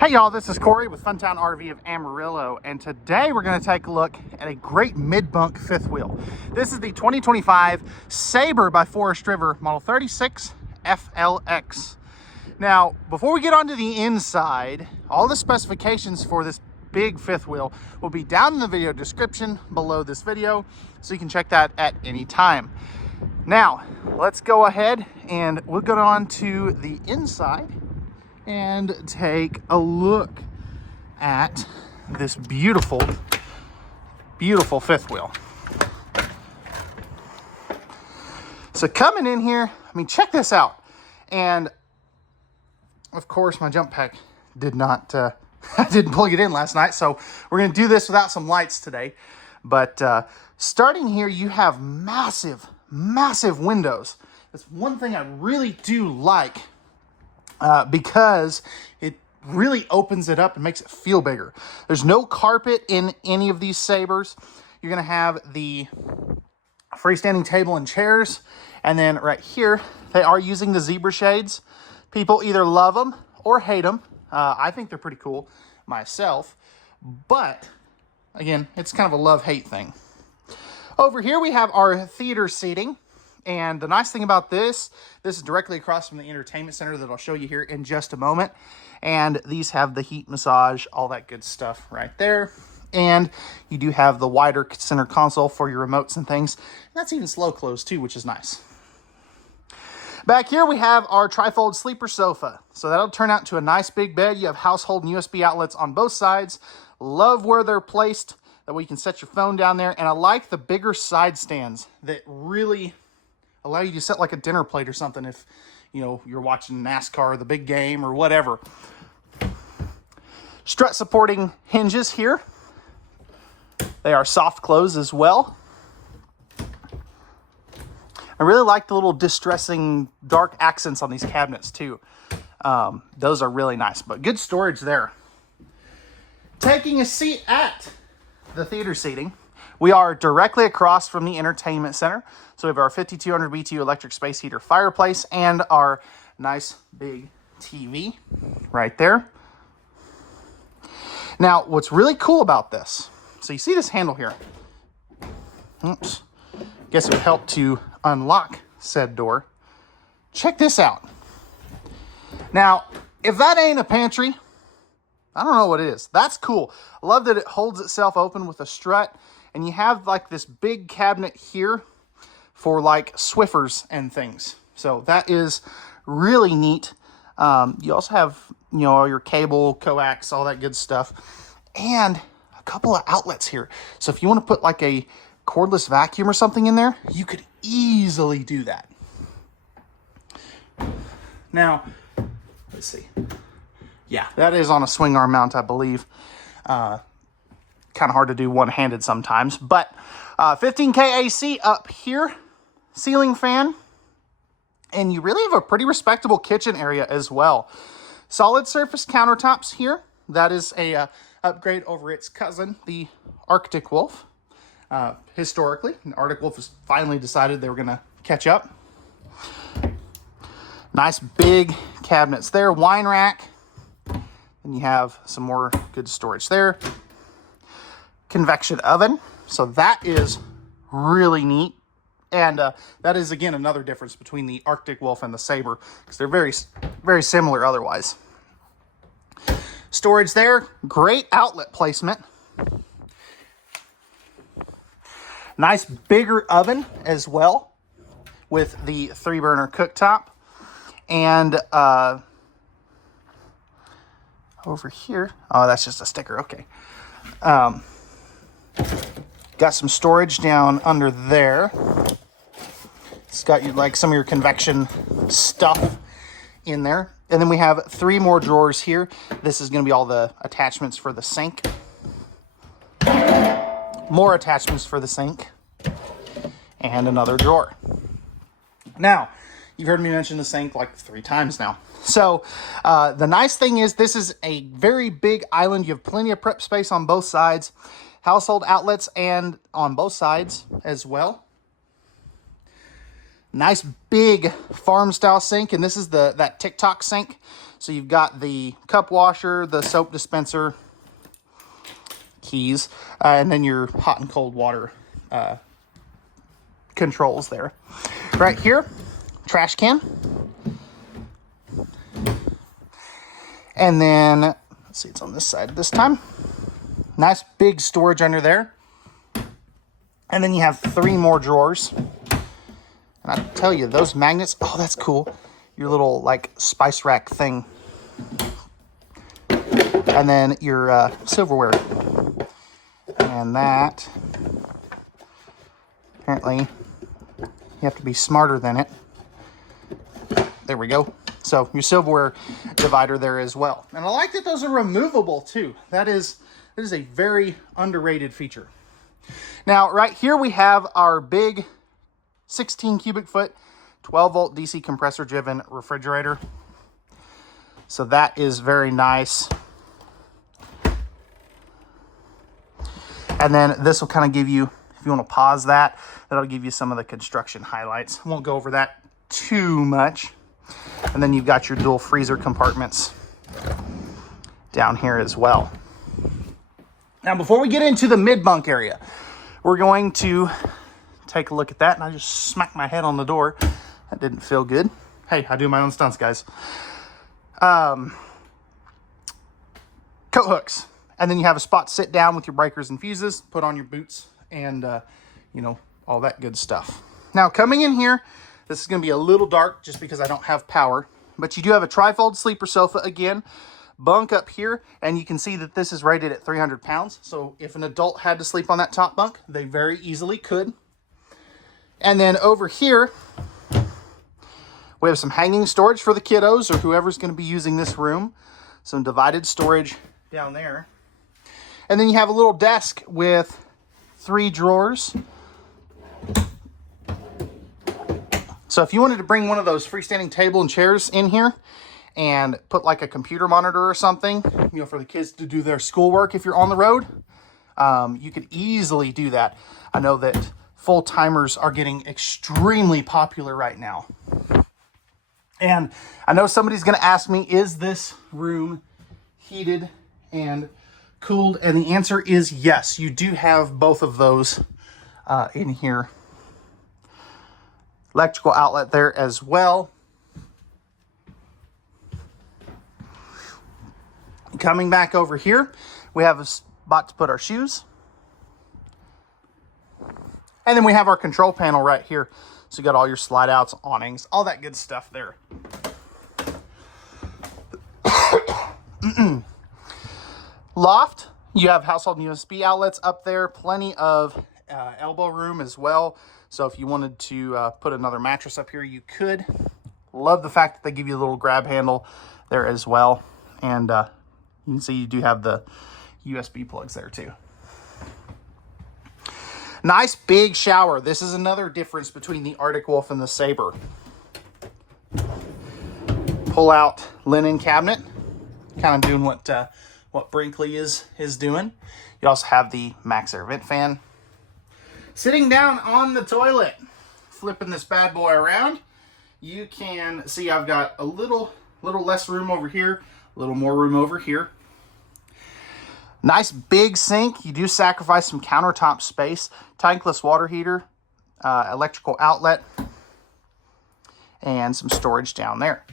Hey y'all, this is Corey with Funtown RV of Amarillo, and today we're going to take a look at a great mid-bunk fifth wheel. This is the 2025 Sabre by Forest River, model 36FLX. Now, before we get onto the inside, all the specifications for this big fifth wheel will be down in the video description below this video, so you can check that at any time. Now, let's go ahead and we'll go on to the inside and take a look at this beautiful, beautiful fifth wheel. So coming in here, I mean, check this out. And of course, my jump pack did not, I didn't plug it in last night. So we're going to do this without some lights today. But starting here, you have massive, massive windows. That's one thing I really do like. Because it really opens it up and makes it feel bigger. There's no carpet in any of these Sabres. You're going to have the freestanding table and chairs. And then right here, they are using the zebra shades. People either love them or hate them. I think they're pretty cool myself. But, again, it's kind of a love-hate thing. Over here, we have our theater seating. And the nice thing about this is directly across from the entertainment center that I'll show you here in just a moment. And these have the heat massage, all that good stuff right there. And you do have the wider center console for your remotes and things. And that's even slow close too, which is nice. Back here we have our trifold sleeper sofa. So that'll turn out into a nice big bed. You have household and USB outlets on both sides. Love where they're placed. That way you can set your phone down there. And I like the bigger side stands that really allow you to set like a dinner plate or something if, you know, you're watching NASCAR, the big game, or whatever. Strut supporting hinges here. They are soft close as well. I really like the little distressing dark accents on these cabinets too. Those are really nice, but good storage there. Taking a seat at the theater seating, we are directly across from the entertainment center. So we have our 5200 BTU electric space heater fireplace and our nice big TV right there. Now, what's really cool about this, so you see this handle here. Oops. Guess it would help to unlock said door. Check this out. Now, if that ain't a pantry, I don't know what it is. That's cool. I love that it holds itself open with a strut. And you have like this big cabinet here for like Swiffers and things. So that is really neat. You also have, you know, all your cable, coax, all that good stuff. And a couple of outlets here. So if you want to put like a cordless vacuum or something in there, you could easily do that. Now, let's see. Yeah, that is on a swing arm mount, I believe. Kind of hard to do one-handed sometimes, but 15K AC up here, ceiling fan, and you really have a pretty respectable kitchen area as well. Solid surface countertops here. That is a upgrade over its cousin, the Arctic Wolf. Historically, the Arctic Wolf has finally decided they were going to catch up. Nice big cabinets there, wine rack, and you have some more good storage there. Convection oven, so that is really neat. And that is, again, another difference between the Arctic Wolf and the Sabre, because they're very, very similar otherwise. Storage there, great outlet placement. Nice bigger oven as well with the 3-burner cooktop. And over here, oh, that's just a sticker, okay. Got some storage down under there. It's got you like some of your convection stuff in there. And then we have 3 more drawers here. This is going to be all the attachments for the sink. More attachments for the sink. And another drawer. Now, you've heard me mention the sink like 3 times now. So the nice thing is this is a very big island. You have plenty of prep space on both sides. Household outlets and on both sides as well. Nice big farm style sink, and this is that TikTok sink. So you've got the cup washer, the soap dispenser, keys, and then your hot and cold water controls there. Right here, trash can. And then, let's see, it's on this side this time. Nice big storage under there. And then you have 3 more drawers. And I tell you, those magnets, oh, that's cool. Your little, like, spice rack thing. And then your silverware. And that, apparently, you have to be smarter than it. There we go. So your silverware divider there as well. And I like that those are removable too. That is a very underrated feature. Now, right here we have our big 16 cubic foot, 12 volt DC compressor driven refrigerator. So that is very nice. And then this will kind of give you, if you want to pause that, that'll give you some of the construction highlights. I won't go over that too much. And then you've got your dual freezer compartments down here as well. Now, before we get into the mid-bunk area, we're going to take a look at that. And I just smacked my head on the door. That didn't feel good. Hey, I do my own stunts, guys. Coat hooks. And then you have a spot to sit down with your breakers and fuses, put on your boots, and, you know, all that good stuff. Now, coming in here, this is going to be a little dark just because I don't have power. But you do have a trifold sleeper sofa again. Bunk up here. And you can see that this is rated at 300 pounds. So if an adult had to sleep on that top bunk, they very easily could. And then over here, we have some hanging storage for the kiddos or whoever's going to be using this room. Some divided storage down there. And then you have a little desk with 3 drawers. So if you wanted to bring one of those freestanding table and chairs in here and put like a computer monitor or something, you know, for the kids to do their schoolwork if you're on the road, you could easily do that. I know that full timers are getting extremely popular right now. And I know somebody's going to ask me, is this room heated and cooled? And the answer is yes. You do have both of those in here. Electrical outlet there as well. Coming back over here, we have a spot to put our shoes. And then we have our control panel right here. So you got all your slide outs, awnings, all that good stuff there. Loft, you have household USB outlets up there, plenty of elbow room as well. So if you wanted to put another mattress up here, you could. Love the fact that they give you a little grab handle there as well. And you can see you do have the USB plugs there too. Nice big shower. This is another difference between the Arctic Wolf and the Sabre. Pull out linen cabinet. Kind of doing what Brinkley is doing. You also have the Max Air vent fan. Sitting down on the toilet, flipping this bad boy around, you can see I've got a little less room over here, a little more room over here. Nice big sink. You do sacrifice some countertop space. Tankless water heater, electrical outlet, and some storage down there.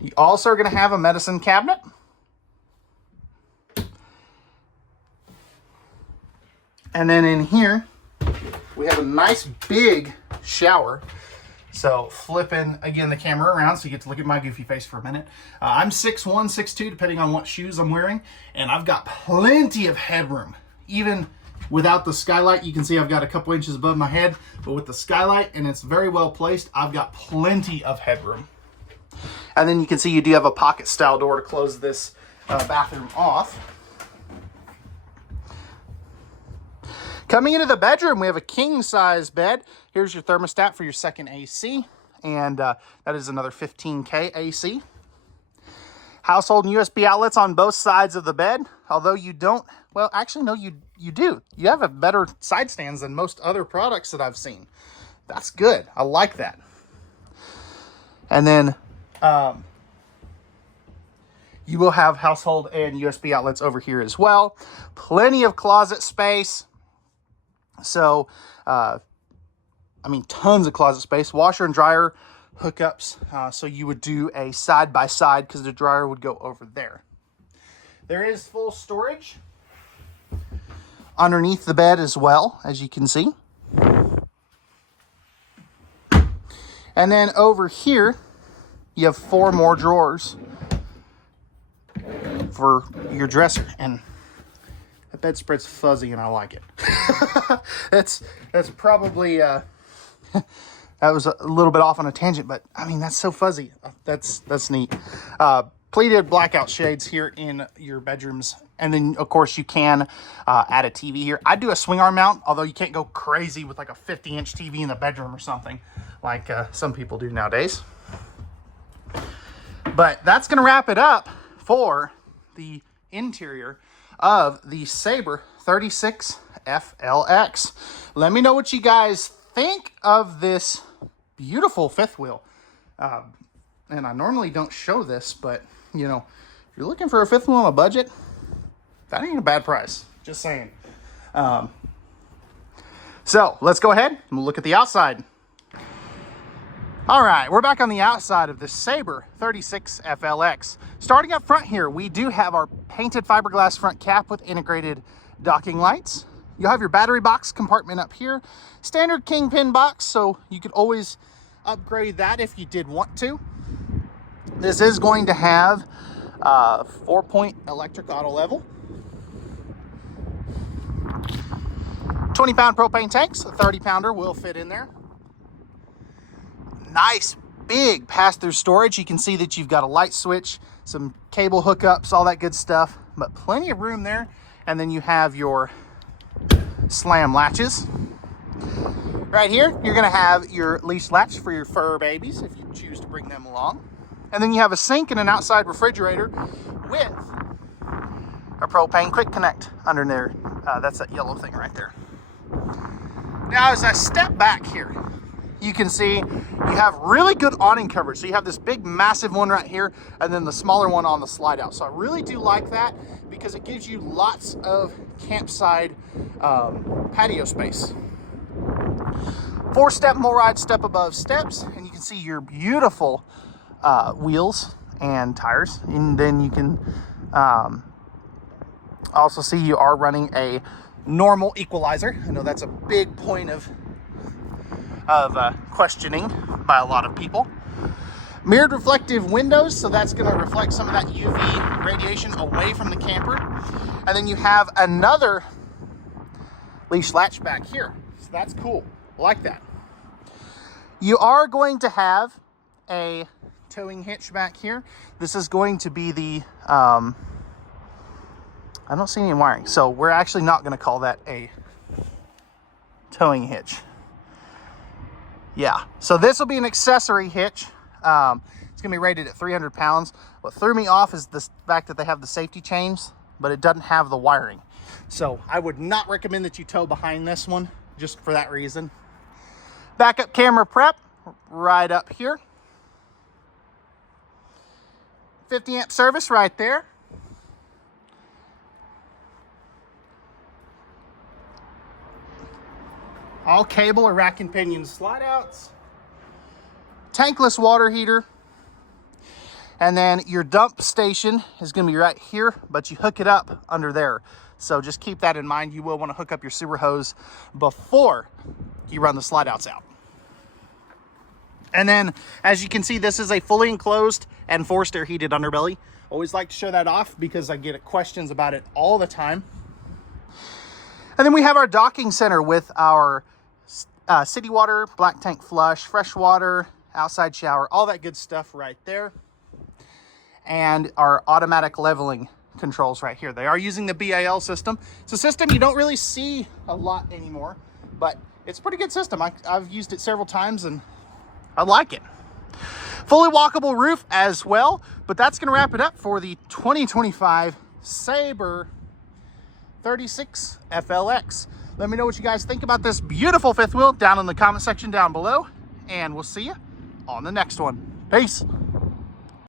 You also are going to have a medicine cabinet. And then in here, we have a nice big shower. So flipping, again, the camera around so you get to look at my goofy face for a minute. I'm 6'1", 6'2", depending on what shoes I'm wearing. And I've got plenty of headroom. Even without the skylight, you can see I've got a couple inches above my head. But with the skylight, and it's very well placed, I've got plenty of headroom. And then you can see you do have a pocket style door to close this bathroom off. Coming into the bedroom, we have a king size bed. Here's your thermostat for your second AC. And that is another 15K AC. Household and USB outlets on both sides of the bed. Although you don't, well, actually, no, you do. You have a better side stands than most other products that I've seen. That's good. I like that. And then You will have household and USB outlets over here as well. Plenty of closet space. So, I mean, tons of closet space. Washer and dryer hookups. So you would do a side-by-side because the dryer would go over there. There is full storage underneath the bed as well, as you can see. And then over here, you have 4 more drawers for your dresser. And the bedspread's fuzzy and I like it. That's probably, that was a little bit off on a tangent, but I mean, that's so fuzzy. That's neat. Pleated blackout shades here in your bedrooms. And then, of course, you can add a TV here. I do a swing arm mount, although you can't go crazy with like a 50-inch TV in the bedroom or something like some people do nowadays. But that's going to wrap it up for the interior of the Sabre 36FLX. Let me know what you guys think of this beautiful fifth wheel. And I normally don't show this, but, you know, if you're looking for a fifth wheel on a budget, that ain't a bad price. Just saying. So let's go ahead and look at the outside. All right, we're back on the outside of the Sabre 36FLX. Starting up front here, we do have our painted fiberglass front cap with integrated docking lights. You'll have your battery box compartment up here. Standard kingpin box, so you could always upgrade that if you did want to. This is going to have 4-point electric auto level. 20-pound propane tanks, a 30-pounder will fit in there. Nice big pass-through storage. You can see that you've got a light switch, some cable hookups, all that good stuff, but plenty of room there. And then you have your slam latches. Right here, you're gonna have your leash latch for your fur babies if you choose to bring them along. And then you have a sink and an outside refrigerator with a propane quick connect under there. That's that yellow thing right there. Now, as I step back here, you can see you have really good awning coverage. So you have this big, massive one right here, and then the smaller one on the slide out. So I really do like that because it gives you lots of campsite patio space. 4-step MORryde step above steps, and you can see your beautiful wheels and tires. And then you can also see you are running a normal equalizer. I know that's a big point of questioning by a lot of people. Mirrored reflective windows, so that's going to reflect some of that UV radiation away from the camper. And then you have another leash latch back here, so that's cool. I like that. You are going to have a towing hitch back here. This is going to be the I don't see any wiring, so we're actually not going to call that a towing hitch. Yeah, so this will be an accessory hitch. It's going to be rated at 300 pounds. What threw me off is the fact that they have the safety chains, but it doesn't have the wiring. So I would not recommend that you tow behind this one, just for that reason. Backup camera prep right up here. 50 amp service right there. All cable or rack and pinion slide outs. Tankless water heater. And then your dump station is going to be right here, but you hook it up under there. So just keep that in mind. You will want to hook up your sewer hose before you run the slide outs out. And then, as you can see, this is a fully enclosed and forced air heated underbelly. Always like to show that off because I get questions about it all the time. And then we have our docking center with our city water, black tank flush, fresh water, outside shower, all that good stuff right there. And our automatic leveling controls right here. They are using the BAL system. It's a system you don't really see a lot anymore, but it's a pretty good system. I've used it several times and I like it. Fully walkable roof as well, but that's going to wrap it up for the 2025 Sabre 36FLX. Let me know what you guys think about this beautiful fifth wheel down in the comment section down below, and we'll see you on the next one. Peace.